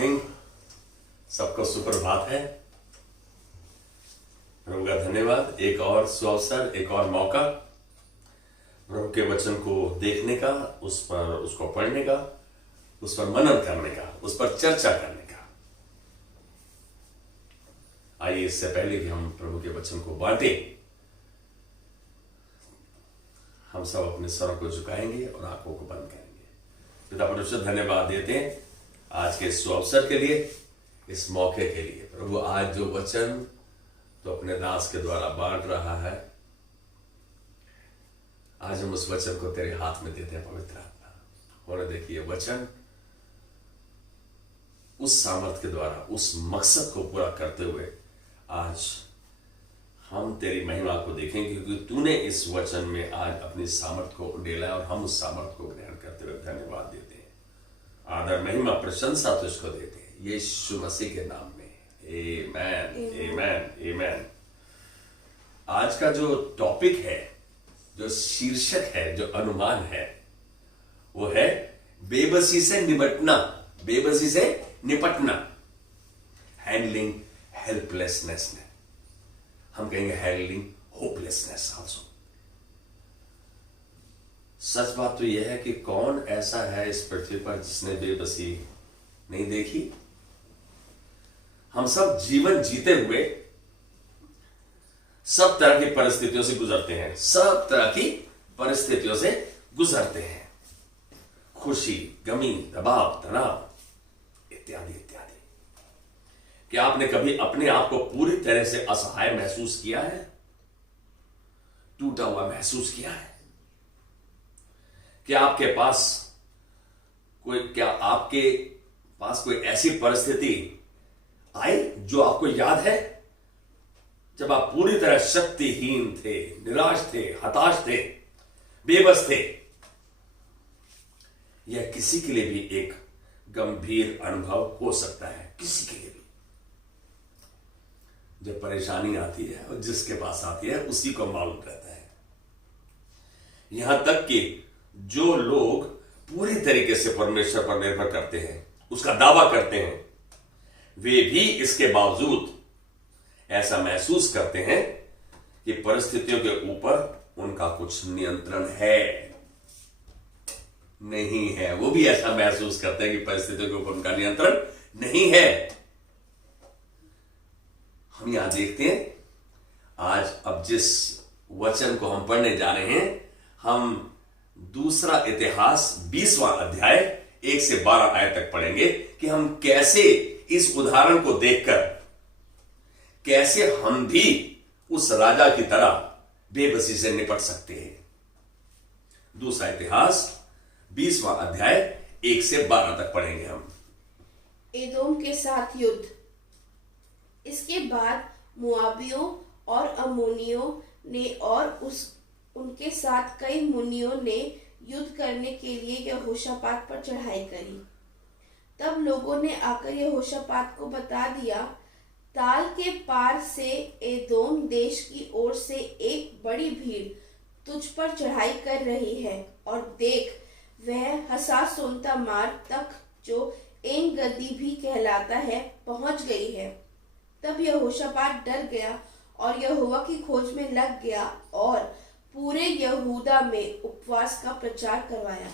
Morning, सबको सुप्रभात है। प्रभु का धन्यवाद, एक और सुअवसर, एक और मौका प्रभु के वचन को देखने का, उस पर उसको पढ़ने का, उस पर मनन करने का, उस पर चर्चा करने का। आइए, इससे पहले कि हम प्रभु के वचन को बांटे, हम सब अपने स्वरों को झुकाएंगे और आंखों को बंद करेंगे। पिता परमेश्वर, धन्यवाद देते हैं आज के इस अवसर के लिए, इस मौके के लिए। प्रभु, आज जो वचन तो अपने दास के द्वारा बांट रहा है, आज हम उस वचन को तेरे हाथ में देते हैं। पवित्र आत्मा, होने देखिए वचन उस सामर्थ के द्वारा उस मकसद को पूरा करते हुए आज हम तेरी महिमा को देखेंगे, क्योंकि तूने इस वचन में आज अपनी सामर्थ को उंडेला है और हम उस सामर्थ को ग्रहण करते हुए धन्यवाद देते हैं। आदर, महिमा, प्रशंसा तुझको देते हैं यीशु मसीह के नाम में। आमेन, आमेन, आमेन। आज का जो टॉपिक है, जो शीर्षक है, जो अनुमान है, वो है बेबसी से निपटना। बेबसी से निपटना, हैंडलिंग हेल्पलेसनेस में। हम कहेंगे हैंडलिंग होपलेसनेस आल्सो। सच बात तो यह है कि कौन ऐसा है इस पृथ्वी पर जिसने बेबसी नहीं देखी। हम सब जीवन जीते हुए सब तरह की परिस्थितियों से गुजरते हैं, सब तरह की परिस्थितियों से गुजरते हैं। खुशी, गमी, दबाव, तनाव इत्यादि इत्यादि। क्या आपने कभी अपने आप को पूरी तरह से असहाय महसूस किया है, टूटा हुआ महसूस किया है? क्या आपके पास कोई ऐसी परिस्थिति आई जो आपको याद है, जब आप पूरी तरह शक्तिहीन थे, निराश थे, हताश थे, बेबस थे? यह किसी के लिए भी एक गंभीर अनुभव हो सकता है, किसी के लिए भी। जब परेशानी आती है और जिसके पास आती है उसी को मालूम रहता है। यहां तक कि जो लोग पूरी तरीके से परमेश्वर पर निर्भर करते हैं, उसका दावा करते हैं, वे भी इसके बावजूद ऐसा महसूस करते हैं कि परिस्थितियों के ऊपर उनका कुछ नियंत्रण है। नहीं है, वो भी ऐसा महसूस करते हैं कि परिस्थितियों के ऊपर उनका नियंत्रण नहीं है। हम यहां देखते हैं आज, अब जिस वचन को हम पढ़ने जा रहे हैं, हम दूसरा इतिहास 20वां अध्याय 1 से 12 आयत तक पढ़ेंगे कि हम कैसे इस उदाहरण को देखकर कैसे हम भी उस राजा की तरह बेबसी से निपट सकते हैं। दूसरा इतिहास 20वां अध्याय 1 से 12 तक पढ़ेंगे हम। एदोम के साथ युद्ध। इसके बाद मुआबियों और अम्मोनियों ने और उनके साथ कई मुनियों ने युद्ध करने के लिए यहोशापात पर चढ़ाई करी। तब लोगों ने आकर यहोशापात को बता दिया, ताल के पार से एदोम देश की ओर से एक बड़ी भीड़ तुझ पर चढ़ाई कर रही है, और देख, वह हसासोन मार्ग तक, जो एन गदी भी कहलाता है, पहुंच गई है। तब यहोशापात डर गया और यहोवा की खोज में लग गया और पूरे यहूदा में उपवास का प्रचार करवाया।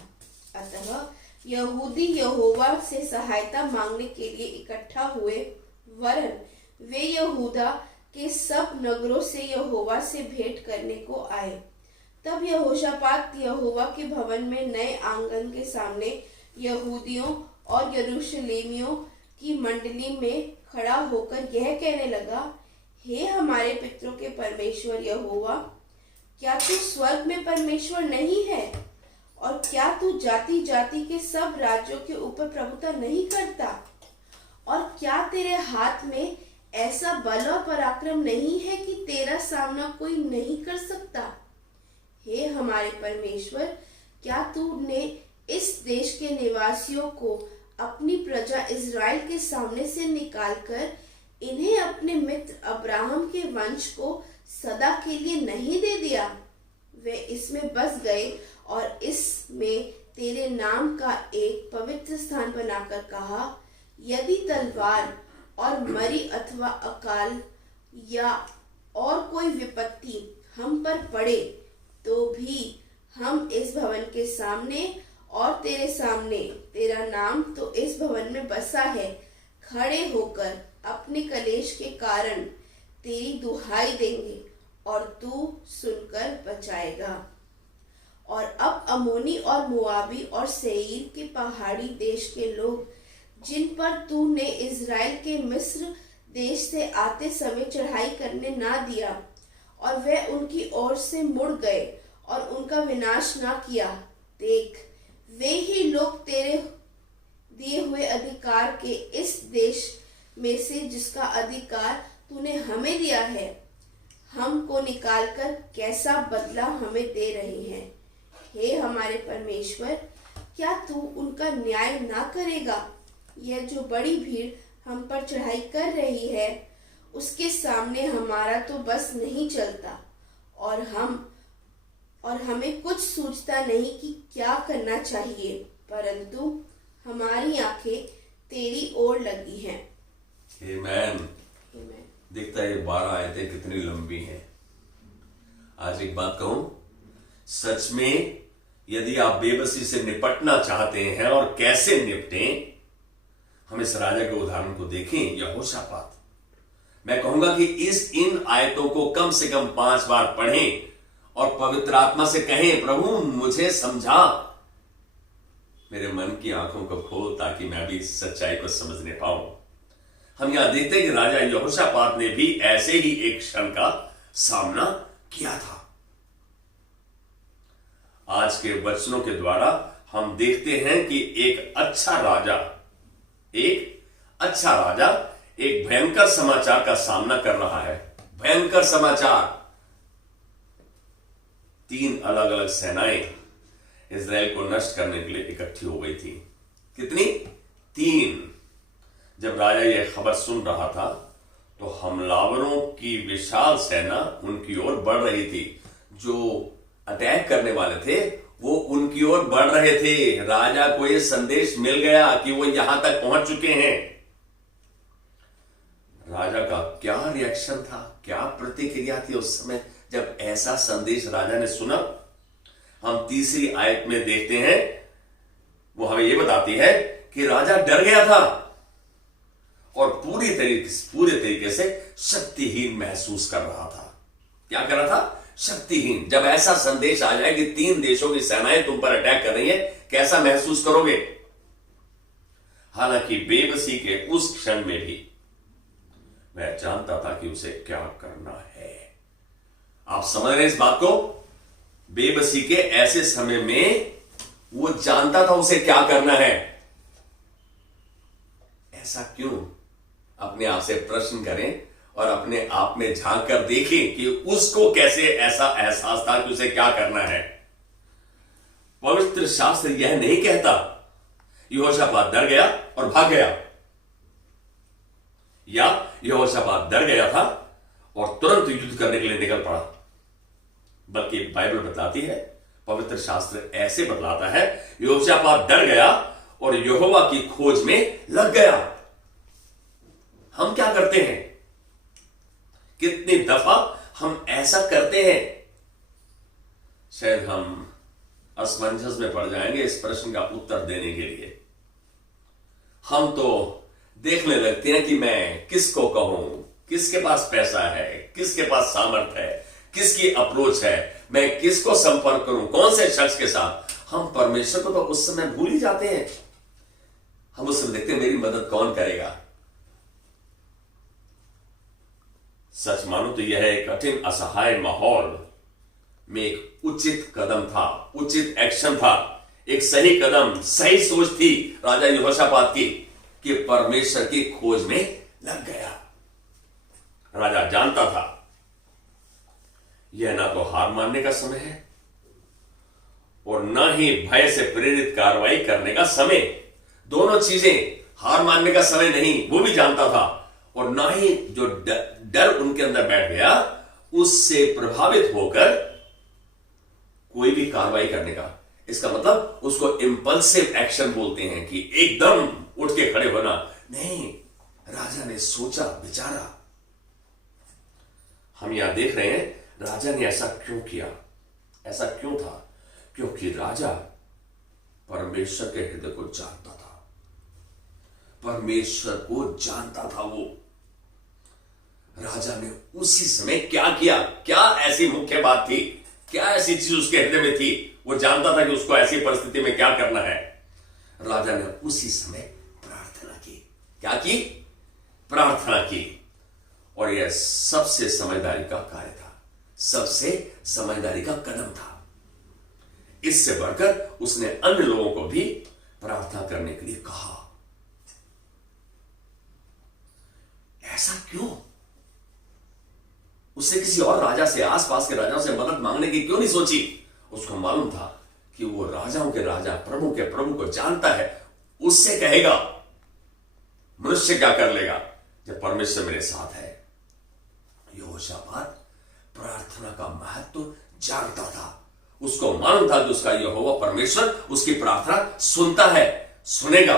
अतः यहूदी यहोवा से सहायता मांगने के लिए इकट्ठा हुए, वरन वे यहूदा के सब नगरों से यहोवा से भेंट करने को आए। तब यहोशापात यहोवा के भवन में नए आंगन के सामने यहूदियों और यरूशलेमियों की मंडली में खड़ा होकर यह कहने लगा, हे हमारे पितरों के परमेश्वर यहोवा, क्या तू स्वर्ग में परमेश्वर नहीं है? और क्या तू जाति जाति के सब राज्यों के ऊपर प्रभुता नहीं करता? और क्या तेरे हाथ में ऐसा बल और पराक्रम नहीं है कि तेरा सामना कोई नहीं कर सकता? हे हमारे परमेश्वर, क्या तूने इस देश के निवासियों को अपनी प्रजा इज़राइल के सामने से निकालकर इन्हें अपने मित्र अब्राहम के वंश को सदा के लिए नहीं दे दिया? वे इसमें बस गए और इसमें तेरे नाम का एक पवित्र स्थान बनाकर कहा यदि तलवार और मरी अथवा अकाल या और कोई विपत्ति हम पर पड़े, तो भी हम इस भवन के सामने और तेरे सामने, तेरा नाम तो इस भवन में बसा है, खड़े होकर अपने कलेश के कारण तेरी दुहाई देंगे और तू सुनकर बचाएगा। और अब अमोनी और मोआबी और सेईर के पहाड़ी देश के लोग, जिन पर तूने इज़राइल के मिस्र देश से आते समय चढ़ाई करने ना दिया, और वे उनकी ओर से मुड़ गए और उनका विनाश ना किया, देख वे ही लोग तेरे दिए हुए अधिकार के इस देश में से, जिसका अधिकार तूने हमें दिया है, हमको निकालकर कैसा बदला हमें दे रहे हैं। हे हमारे परमेश्वर, क्या तू उनका न्याय ना करेगा? यह जो बड़ी भीड़ हम पर चढ़ाई कर रही है, उसके सामने हमारा तो बस नहीं चलता, और हमें कुछ सूझता नहीं कि क्या करना चाहिए, परंतु हमारी आंखें तेरी ओर लगी हैं। आमीन। देखता है ये 12 आयतें कितनी लंबी हैं। आज एक बात कहूं, सच में यदि आप बेबसी से निपटना चाहते हैं और कैसे निपटें, हम इस राजा के उदाहरण को देखें, यहोशापात। मैं कहूंगा कि इन आयतों को कम से कम 5 बार पढ़ें और पवित्र आत्मा से कहें, प्रभु मुझे समझा, मेरे मन की आंखों को खोल, ताकि मैं भी सच्चाई को समझने पाऊं। हम यहां देखते हैं कि राजा यहोशापात ने भी ऐसे ही एक क्षण का सामना किया था। आज के वचनों के द्वारा हम देखते हैं कि एक अच्छा राजा एक भयंकर समाचार का सामना कर रहा है। भयंकर समाचार। 3 अलग अलग सेनाएं इज़राइल को नष्ट करने के लिए इकट्ठी हो गई थी। कितनी? 3। जब राजा यह खबर सुन रहा था, तो हमलावरों की विशाल सेना उनकी ओर बढ़ रही थी। जो अटैक करने वाले थे वो उनकी ओर बढ़ रहे थे। राजा को यह संदेश मिल गया कि वो यहां तक पहुंच चुके हैं। राजा का क्या रिएक्शन था, क्या प्रतिक्रिया थी उस समय जब ऐसा संदेश राजा ने सुना? हम तीसरी आयत में देखते हैं, वो हमें यह बताती है कि राजा डर गया था और पूरे तरीके से शक्तिहीन महसूस कर रहा था। क्या कर रहा था? शक्तिहीन। जब ऐसा संदेश आ जाए कि 3 देशों की सेनाएं तुम पर अटैक कर रही हैं, कैसा महसूस करोगे? हालांकि बेबसी के उस क्षण में भी मैं जानता था कि उसे क्या करना है। आप समझ रहे हैं इस बात को? बेबसी के ऐसे समय में वो जानता था उसे क्या करना है। ऐसा क्यों? अपने आप से प्रश्न करें और अपने आप में झांक कर देखें कि उसको कैसे ऐसा एहसास था कि उसे क्या करना है। पवित्र शास्त्र यह नहीं कहता यहोशापात डर गया और भाग गया, या यहोशापात डर गया था और तुरंत युद्ध करने के लिए निकल पड़ा। बल्कि बाइबल बताती है, पवित्र शास्त्र ऐसे बतलाता है, यहोशापात डर गया और यहोवा की खोज में लग गया। हम क्या करते हैं? कितनी दफा हम ऐसा करते हैं? शायद हम असमंजस में पड़ जाएंगे इस प्रश्न का उत्तर देने के लिए। हम तो देखने लगते हैं कि मैं किसको कहूं, किसके पास पैसा है, किसके पास सामर्थ्य है, किसकी अप्रोच है, मैं किसको संपर्क करूं, कौन से शख्स के साथ। हम परमेश्वर को तो उस समय भूल ही जाते हैं। हम उस समय देखते हैं मेरी मदद कौन करेगा। सच मानो तो यह एक कठिन असहाय माहौल में एक उचित कदम था, उचित एक्शन था, एक सही कदम, सही सोच थी राजा यहोशापात की कि परमेश्वर की खोज में लग गया। राजा जानता था यह ना तो हार मानने का समय है और ना ही भय से प्रेरित कार्रवाई करने का समय। दोनों चीजें, हार मानने का समय नहीं, वो भी जानता था, और ना ही जो डर उनके अंदर बैठ गया उससे प्रभावित होकर कोई भी कार्रवाई करने का। इसका मतलब उसको इंपल्सिव एक्शन बोलते हैं कि एकदम उठ के खड़े होना, नहीं, राजा ने सोचा विचारा। हम यहां देख रहे हैं राजा ने ऐसा क्यों किया। ऐसा क्यों था? क्योंकि राजा परमेश्वर के हृदय को जानता था। परमेश्वर को जानता था वो। राजा ने उसी समय क्या किया? क्या ऐसी मुख्य बात थी? क्या ऐसी चीज उसके हृदय में थी? वो जानता था कि उसको ऐसी परिस्थिति में क्या करना है। राजा ने उसी समय प्रार्थना की। क्या की? प्रार्थना की। और यह सबसे समझदारी का कार्य था, सबसे समझदारी का कदम था। इससे बढ़कर उसने अन्य लोगों को भी प्रार्थना करने के लिए कहा। ऐसा क्यों? उसने किसी और राजा से, आसपास के राजाओं से मदद मांगने की क्यों नहीं सोची? उसको मालूम था कि वो राजाओं के राजा, प्रभु के प्रभु को जानता है। उससे कहेगा, मनुष्य क्या कर लेगा जब परमेश्वर मेरे साथ है। यहोशापात प्रार्थना का महत्व जानता था। उसको मालूम था कि उसका यहोवा परमेश्वर उसकी प्रार्थना सुनता है, सुनेगा।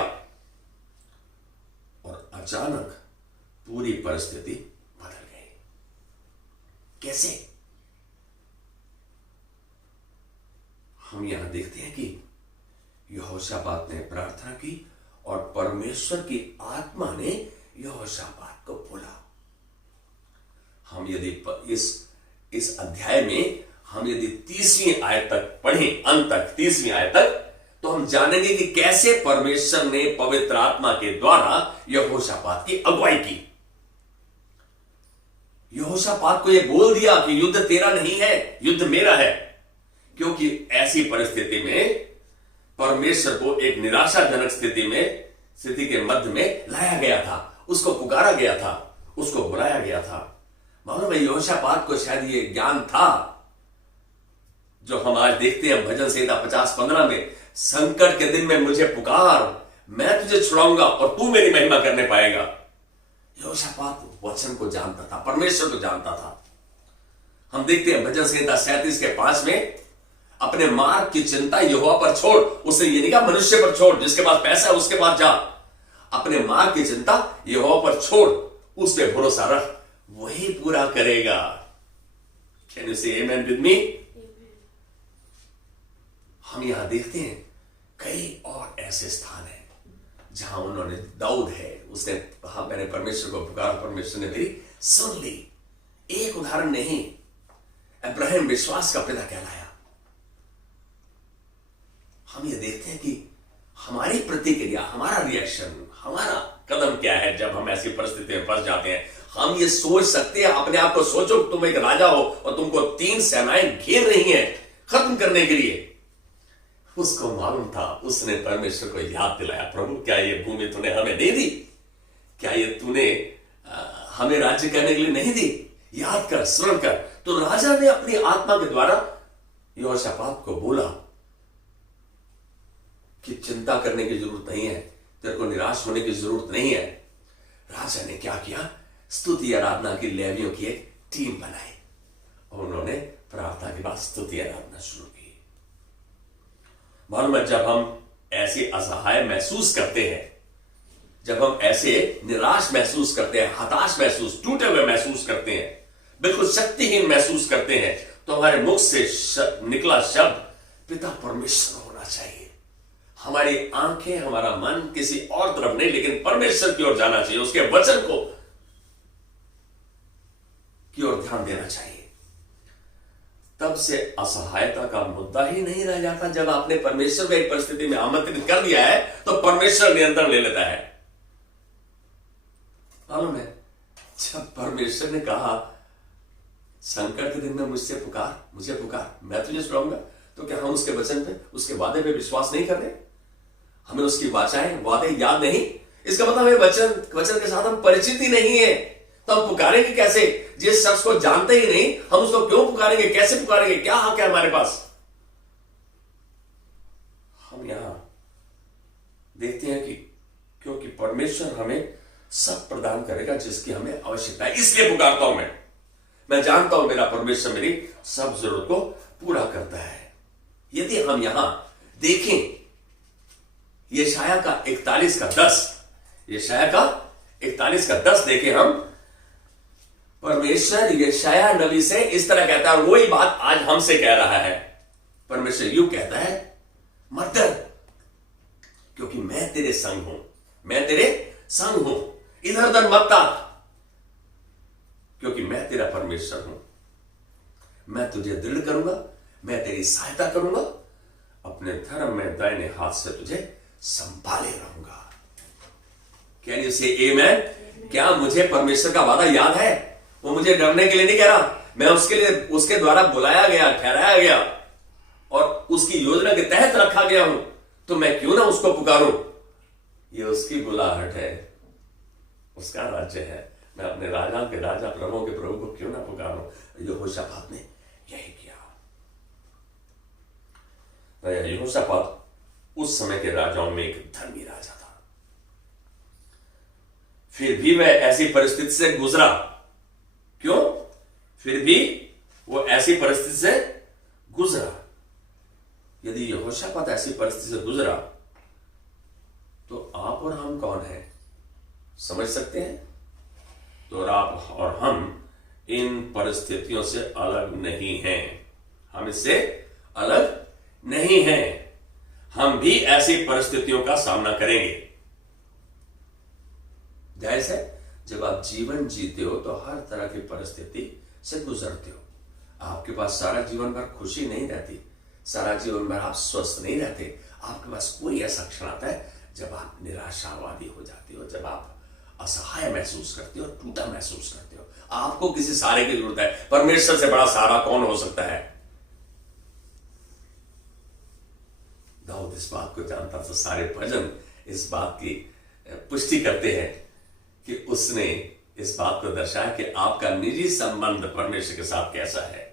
और अचानक पूरी परिस्थिति बदल गई। कैसे? हम यहां देखते हैं कि यहोशापात ने प्रार्थना की और परमेश्वर की आत्मा ने यहोशापात को बोला। हम यदि इस अध्याय में हम यदि 30वीं आयत तक पढ़ें, अंत तक 30वीं आयत तक, तो हम जानेंगे कि कैसे परमेश्वर ने पवित्र आत्मा के द्वारा यहोशापात की अगुवाई की। यहोशापात को यह बोल दिया कि युद्ध तेरा नहीं है, युद्ध मेरा है। क्योंकि ऐसी परिस्थिति में परमेश्वर को एक निराशाजनक स्थिति के मध्य में लाया गया था। उसको पुकारा गया था, उसको बुलाया गया था। मालूम है, यहोशापात को शायद ये ज्ञान था जो हम आज देखते हैं भजन संहिता 50-15 में, संकट के दिन में मुझे पुकार, मैं तुझे छुड़ाऊंगा और तू मेरी महिमा करने पाएगा। यहोशापात वचन को जानता था, परमेश्वर को जानता था। हम देखते हैं भजन संहिता 37 के 5 में, अपने मार्ग की चिंता यहोवा पर छोड़। उसने ये नहीं कहा मनुष्य पर छोड़, जिसके पास पैसा है उसके पास जा। अपने मार्ग की चिंता यहोवा पर छोड़, उस पे भरोसा रख, वही पूरा करेगा। कैन यू से आमेन विद मी? हम यहां देखते हैं कई और ऐसे स्थान हैं जहां उन्होंने, दाऊद है, उसने कहा मैंने परमेश्वर को पुकारा, परमेश्वर ने मेरी सुन ली। एक उदाहरण नहीं, अब्राहम विश्वास का पिता कहलाया। हम ये देखते हैं कि हमारी प्रतिक्रिया, हमारा रिएक्शन, हमारा कदम क्या है जब हम ऐसी परिस्थिति में फंस जाते हैं। हम ये सोच सकते हैं, अपने आप को सोचो तुम एक राजा हो और तुमको 3 सेनाएं घेर रही हैं खत्म करने के लिए। उसको मालूम था, उसने परमेश्वर को याद दिलाया, प्रभु क्या ये भूमि तूने हमें दे दी? क्या ये तूने हमें राज्य करने के लिए नहीं दी? याद कर, स्मरण कर। तो राजा ने अपनी आत्मा के द्वारा यहोशापात को बोला कि चिंता करने की जरूरत नहीं है, तेरे को निराश होने की जरूरत नहीं है। राजा ने क्या किया? स्तुति आराधना की लेवियों की एक टीम बनाई और उन्होंने प्रार्थना के बाद स्तुति आराधना शुरू की। मालूम है, जब हम ऐसे असहाय महसूस करते हैं, जब हम ऐसे निराश महसूस करते हैं, हताश महसूस, टूटे हुए महसूस करते हैं, बिल्कुल शक्तिहीन महसूस करते हैं, तो हमारे मुख से निकला शब्द पिता परमेश्वर होना चाहिए। हमारी आंखें, हमारा मन किसी और तरफ नहीं, लेकिन परमेश्वर की ओर जाना चाहिए, उसके वचन को की ओर ध्यान देना चाहिए। तब से असहायता का मुद्दा ही नहीं रह जाता। जब आपने परमेश्वर को एक परिस्थिति में आमंत्रित कर दिया है तो परमेश्वर नियंत्रण ले लेता है। मालूम है, जब परमेश्वर ने कहा संकट के दिन में मुझसे पुकार, मुझे पुकार, मैं तुझे छुड़ाऊंगा, तो क्या हम उसके वचन पे, उसके वादे पे विश्वास नहीं कर रहे? हमें उसकी वाचाएं, वादे याद नहीं? इसका मतलब हमें वचन के साथ हम परिचित ही नहीं है, तो हम पुकारेंगे कैसे? जिस शख्स को जानते ही नहीं, हम उसको क्यों पुकारेंगे? कैसे पुकारेंगे? क्या हक है हमारे पास? हम यहां देखते हैं कि क्योंकि परमेश्वर हमें सब प्रदान करेगा जिसकी हमें आवश्यकता है, इसलिए पुकारता हूं मैं जानता हूं मेरा परमेश्वर मेरी सब जरूरत को पूरा करता है। यदि हम यहां देखें यशायाह का 41 का 10, यशाया का 41:10 देखे हम। परमेश्वर यशाया नबी से इस तरह कहता है, वही बात आज हमसे कह रहा है। परमेश्वर यूं कहता है, मत डर, क्योंकि मैं तेरे संग हूं, मैं तेरे संग हूं। इधर उधर मत ताक, क्योंकि मैं तेरा परमेश्वर हूं। मैं तुझे दृढ़ करूंगा, मैं तेरी सहायता करूंगा, अपने धर्म में दाहिने हाथ से तुझे संभाले रहूंगा। कैन यू से आमेन? क्या मुझे परमेश्वर का वादा याद है? वो मुझे डरने के लिए नहीं कह रहा, मैं उसके लिए, उसके द्वारा बुलाया गया, ठहराया गया और उसकी योजना के तहत रखा गया हूं, तो मैं क्यों ना उसको पुकारूं। ये उसकी बुलाहट है, उसका राज्य है। मैं अपने राजा के राजा, प्रभुओं के प्रभु को क्यों ना पुकारूं। यहोशापात ने यही किया। यहोशापात उस समय के राजाओं में एक धर्मी राजा था, फिर भी वह ऐसी परिस्थिति से गुजरा। क्यों? फिर भी वो ऐसी परिस्थिति से गुजरा। यदि यहोशापात ऐसी परिस्थिति से गुजरा, तो आप और हम कौन हैं? समझ सकते हैं? तो आप और हम इन परिस्थितियों से अलग नहीं हैं। हम इससे अलग नहीं हैं। हम भी ऐसी परिस्थितियों का सामना करेंगे। जायज है, जब आप जीवन जीते हो तो हर तरह की परिस्थिति से गुजरते हो। आपके पास सारा जीवन भर खुशी नहीं रहती, सारा जीवन भर आप स्वस्थ नहीं रहते। आपके पास कोई ऐसा क्षण आता है जब आप निराशावादी हो जाते हो, जब आप असहाय महसूस करते हो, टूटा महसूस करते हो। आपको किसी सहारे की जरूरत है। परमेश्वर से बड़ा सहारा कौन हो सकता है? दाऊद इस बात को जानता था। सारे भजन इस बात की पुष्टि करते हैं कि उसने इस बात को दर्शाया कि आपका निजी संबंध परमेश्वर के साथ कैसा है।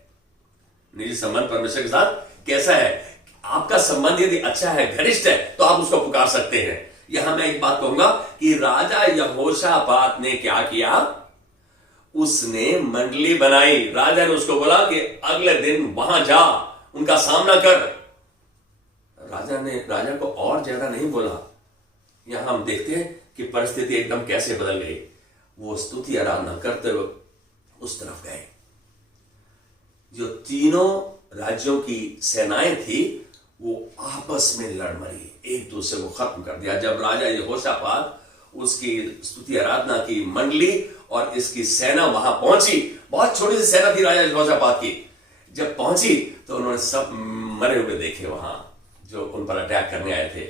निजी संबंध परमेश्वर के साथ कैसा है? आपका संबंध यदि अच्छा है, घनिष्ठ है, तो आप उसको पुकार सकते हैं। यहां मैं एक बात कहूंगा कि राजा यहोशापात ने क्या किया? उसने मंडली बनाई। राजा ने उसको बोला कि अगले दिन वहां जा, उनका सामना कर। राजा को और ज्यादा नहीं बोला। यहां हम देखते हैं कि परिस्थिति एकदम कैसे बदल गई। वो स्तुति आराधना करते हुए उस तरफ गए। जो तीनों राज्यों की सेनाएं थी वो आपस में लड़ मरी, एक दूसरे को खत्म कर दिया। जब राजा यहोशापात उसकी स्तुति आराधना की मंडली और इसकी सेना वहां पहुंची, बहुत छोटी सी सेना थी राजा यहोशापात की, जब पहुंची तो उन्होंने सब मरे हुए देखे। वहां जो उन पर अटैक करने आए थे,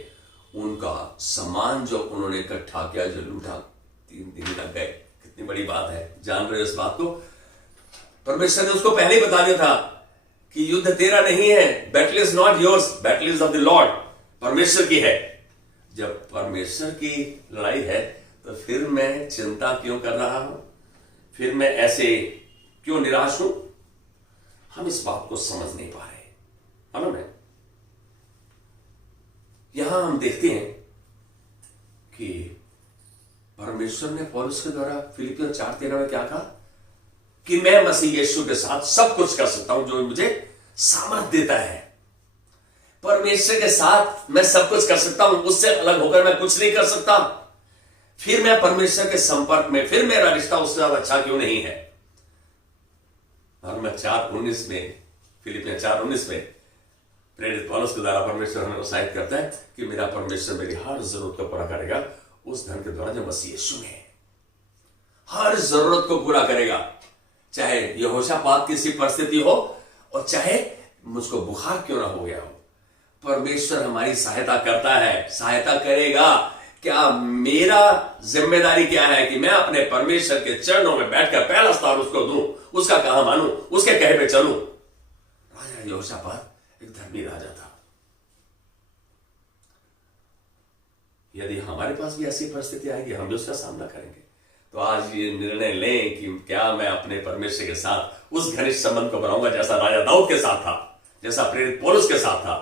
उनका सामान जो उन्होंने इकट्ठा किया, जो लूटा, 3 दिन लग गए। कितनी बड़ी बात है, जान रहे हो इस बात को? परमेश्वर ने उसको पहले ही बता दिया था कि युद्ध तेरा नहीं है, battle is not yours, battle is of the Lord. परमेश्वर की है। जब परमेश्वर की लड़ाई है तो फिर मैं चिंता क्यों कर रहा हूं? फिर मैं ऐसे क्यों निराश हूं? हम इस बात को समझ नहीं पा रहे। मालूम है, यहां हम देखते हैं कि परमेश्वर ने पौलुस के द्वारा फिलिपियों 4:13 में क्या कहा कि मैं मसीह यीशु के साथ सब कुछ कर सकता हूं जो मुझे सामर्थ्य देता है। परमेश्वर के साथ मैं सब कुछ कर सकता हूं, उससे अलग होकर मैं कुछ नहीं कर सकता। फिर मैं परमेश्वर के संपर्क में, फिर मेरा रिश्ता उससे ज्यादा अच्छा क्यों नहीं है? और मैं 4:19 में, फिलिपियों 4:19 में प्रेरित पौलुस के द्वारा परमेश्वर हमें उत्साहित करता है कि मेरा परमेश्वर मेरी हर जरूरत को पूरा करेगा उस धन के द्वारा जो मसीह यीशु में है। हर जरूरत को पूरा करेगा, चाहे यहोशापात की सी परिस्थिति हो और चाहे मुझको बुखार क्यों ना हो गया हो। परमेश्वर हमारी सहायता करता है, सहायता करेगा। क्या मेरा जिम्मेदारी क्या है कि मैं अपने परमेश्वर के चरणों में बैठकर पहला स्थान उसको दूं, उसका कहा मानूं, उसके कहे पे चलूं। राजा यहोशापात एक धर्मी राजा था। यदि हमारे पास भी ऐसी परिस्थिति आएगी, हम भी उसका सामना करेंगे। तो आज ये निर्णय लें कि क्या मैं अपने परमेश्वर के साथ उस घनिष्ठ संबंध को बनाऊंगा जैसा राजा दाऊद के साथ था, जैसा प्रेरित पौलुस के साथ था,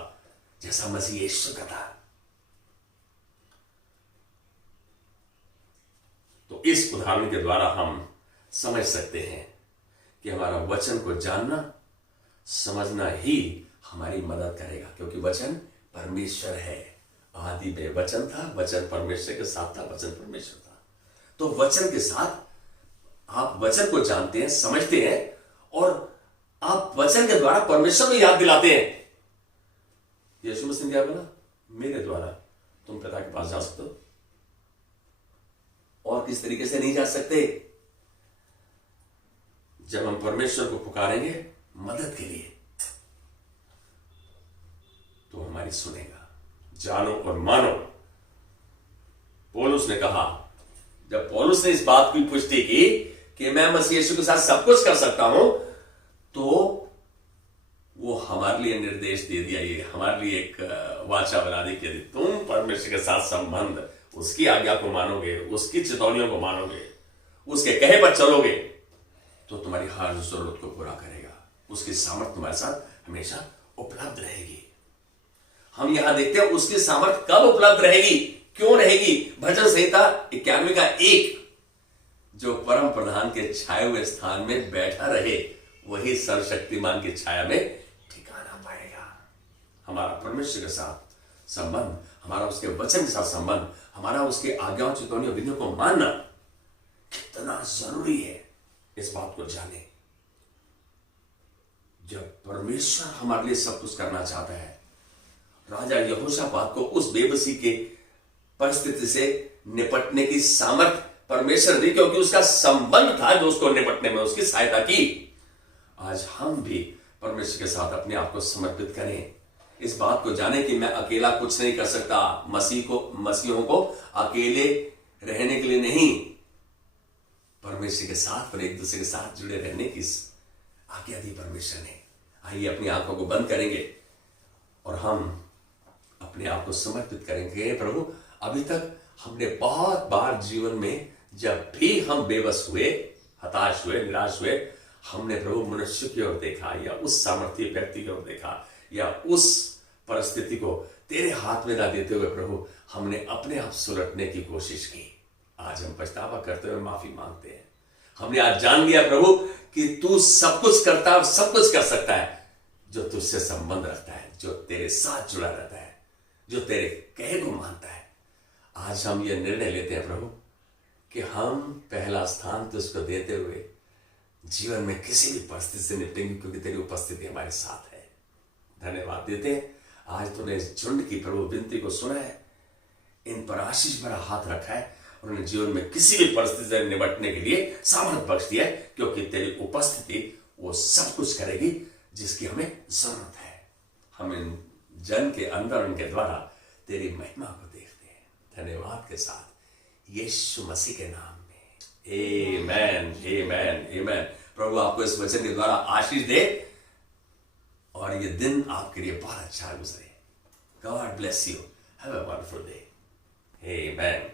जैसा मसीह यीशु का था। तो इस उदाहरण के द्वारा हम समझ सकते हैं कि हमारा वचन को जानना, समझना ही हमारी मदद करेगा, क्योंकि वचन परमेश्वर है आदि में वचन था, वचन परमेश्वर के साथ था, वचन परमेश्वर था। तो वचन के साथ आप वचन को जानते हैं, समझते हैं, और आप वचन के द्वारा परमेश्वर को याद दिलाते हैं। यीशु मसीह ने क्या बोला? मेरे द्वारा तुम पिता के पास जा सकते हो, और किस तरीके से नहीं जा सकते। जब हम परमेश्वर को पुकारेंगे मदद के लिए, तो हमारी सुनेगा। जानो और मानो। पौलुस ने कहा, जब पौलुस ने इस बात की पुष्टि की कि मैं मसीह यीशु के साथ सब कुछ कर सकता हूं, तो वो हमारे लिए निर्देश दे दिया, ये हमारे लिए एक वाचा बना दी कि तुम परमेश्वर के साथ संबंध, उसकी आज्ञा को मानोगे, उसकी चेतावनियों को मानोगे, उसके कहे पर चलोगे, तो तुम्हारी हर जरूरत को पूरा करेगा। उसकी सामर्थ तुम्हारे साथ हमेशा उपलब्ध रहेगी। हम यहां देखते हैं उसकी सामर्थ कब उपलब्ध रहेगी, क्यों रहेगी। भजन संहिता 91 का 1, जो परम प्रधान के छाए हुए स्थान में बैठा रहे, वही सर्वशक्तिमान की छाया में ठिकाना पाएगा। हमारा परमेश्वर के साथ संबंध, हमारा उसके वचन के साथ संबंध, हमारा उसके आज्ञाओं, चेतावनियों, विधियों को मानना कितना जरूरी है, इस बात को जाने। जब परमेश्वर हमारे लिए सब कुछ करना चाहता है, राजा यहोशापात को उस बेबसी के परिस्थिति से निपटने की सामर्थ परमेश्वर दी, क्योंकि उसका संबंध था जो उसको निपटने में उसकी सहायता की। आज हम भी परमेश्वर के साथ अपने आप को समर्पित करें। इस बात को जाने कि मैं अकेला कुछ नहीं कर सकता। मसीहों को अकेले रहने के लिए नहीं, परमेश्वर के साथ और एक दूसरे के साथ जुड़े रहने की आज्ञा दी परमेश्वर ने। आइए अपनी आंखों को बंद करेंगे और हम अपने आप को समर्पित करेंगे। प्रभु, अभी तक हमने बहुत बार जीवन में जब भी हम बेबस हुए, हताश हुए, निराश हुए, हमने प्रभु मनुष्य की ओर देखा, या उस सामर्थ्य व्यक्ति की ओर देखा, या उस परिस्थिति को तेरे हाथ में ना देते हुए प्रभु हमने अपने आप सुलटने की कोशिश की। आज हम पछतावा करते हुए माफी मांगते हैं। हमने आज जान लिया प्रभु कि तू सब कुछ करता है और सब कुछ कर सकता है जो तुझसे संबंध रखता है, जो तेरे साथ जुड़ा रहता है, जो तेरे कहे को मानता है। आज हम ये निर्णय लेते हैं प्रभु कि हम पहला स्थान तुझको देते हुए जीवन में किसी भी परिस्थिति से निपटेंगे, क्योंकि तेरी उपस्थिति हमारे साथ है। धन्यवाद देते हैं, आज तूने इस झुंड की प्रभु विनती को सुना है, इन पर आशीष भरा हाथ रखा है, और उन्हें जीवन में किसी भी परिस्थिति से निपटने के लिए सामर्थ बख्श दिया है, क्योंकि तेरी उपस्थिति वो सब कुछ करेगी जिसकी हमें जरूरत है। हम इन जन के अंदर उनके द्वारा तेरी महिमा को देखते हैं, धन्यवाद के साथ, यीशु मसीह के नाम में, आमेन, आमेन, आमेन। प्रभु आपको इस वचन के द्वारा आशीष दे और ये दिन आपके लिए बहुत अच्छा गुजरे। God bless you, have a wonderful day, amen.